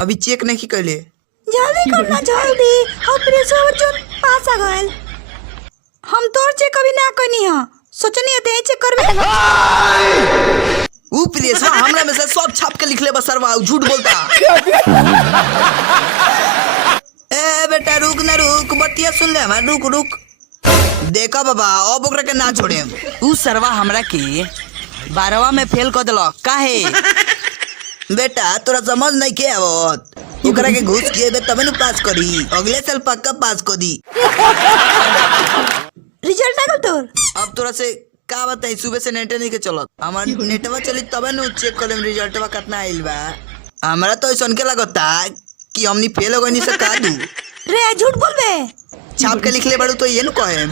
अभी चेक नहीं कैले। जल्दी करना जल्दी। ऑपरेशन अर्जुन पास आ गए। हम तोर चेक अभी ना करनी है, सोचनी है चेक करबे। ऊ प्लेसवा हमरा में से सब छाप के लिख ले बसरवा, झूठ बोलता। ए बेटा रुक ना रुक, बतिया सुन ले हमार, रुक रुक। देखा बाबा अब ओकरा के ना छोड़े। ऊ सरवा हमरा के 12वां में फेल कर देलक काहे? बेटा तोरा समझ नहीं के आवत, ओकरा के घूस किए तबे न पास करी, अगले साल पक्का पास कर दी। रिजल्ट आ गल तोर। अब तोरा से का बताई, सुबह से नेटे नहीं के चलत, हमार नेटवा चली तबे न चेक करम रिजल्टवा कितना आइल बा। हमरा तो ऐसन के लगता कि हमनी फेल हो गइनी से का दू। रे झूठ बोलबे। छाप के लिख ले बड़ू तो ये न कहे।